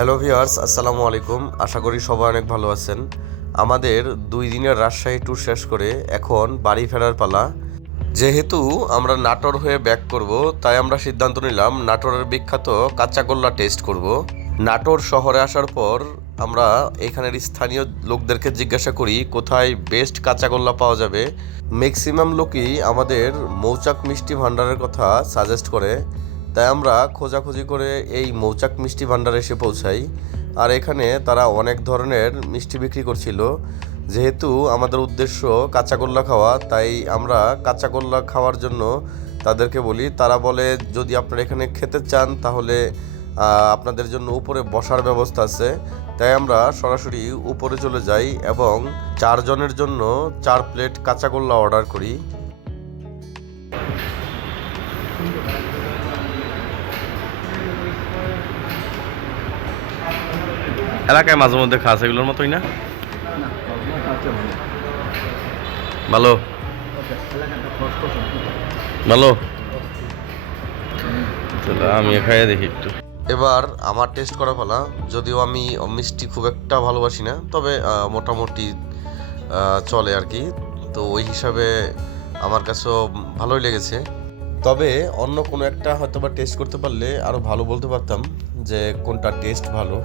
Hello viewers আসসালামু আলাইকুম। আশা করি সবাই অনেক ভালো আছেন। আমাদের দুই দিনের রাজশাহী ট্যুর শেষ করে এখন বাড়ি ফেরার পালা। যেহেতু আমরা নাটোর হয়ে ব্যাক করব, তাই আমরা সিদ্ধান্ত নিলাম নাটোরের বিখ্যাত কাঁচাগোল্লা টেস্ট করব। নাটোর শহরে আসার পর আমরা এখানের স্থানীয় লোকদেরকে জিজ্ঞাসা করি, কোথায় বেস্ট কাঁচাগোল্লা পাওয়া যাবে? ম্যাক্সিমাম লোকই আমাদের মৌচাক মিষ্টি ভাণ্ডারের কথা সাজেস্ট করে। তাই আমরা খোঁজাখুঁজি করে এই মৌচাক মিষ্টি ভাণ্ডারে এসে পৌঁছাই। আর এখানে তারা অনেক ধরনের মিষ্টি বিক্রি করছিল। যেহেতু আমাদের উদ্দেশ্য কাঁচাগোল্লা খাওয়া, তাই আমরা কাঁচাগোল্লা খাওয়ার জন্য তাদেরকে বলি, তারা বলে, যদি আপনারা এখানে খেতে চান, তাহলে আপনাদের জন্য উপরে বসার ব্যবস্থা আছে। তাই আমরা সরাসরি উপরে চলে যাই এবং চারজনের জন্য চার প্লেট কাঁচাগোল্লা অর্ডার করি। এলাকায় মাঝে মধ্যে খাস, এগুলোর মতোই না? ভালো। ভালো। আমি খাইয়ে দেখি একটু। এবার আমার টেস্ট করা ফলা যদিও আমি মিষ্টি খুব একটা ভালোবাসি না, তবে মোটামুটি চলে আর কি। তো ওই হিসাবে আমার কাছেও ভালোই লেগেছে। তবে অন্য কোনো একটা হয়তো বা টেস্ট করতে পারলে আরও ভালো বলতে পারতাম যে কোনটা টেস্ট ভালো।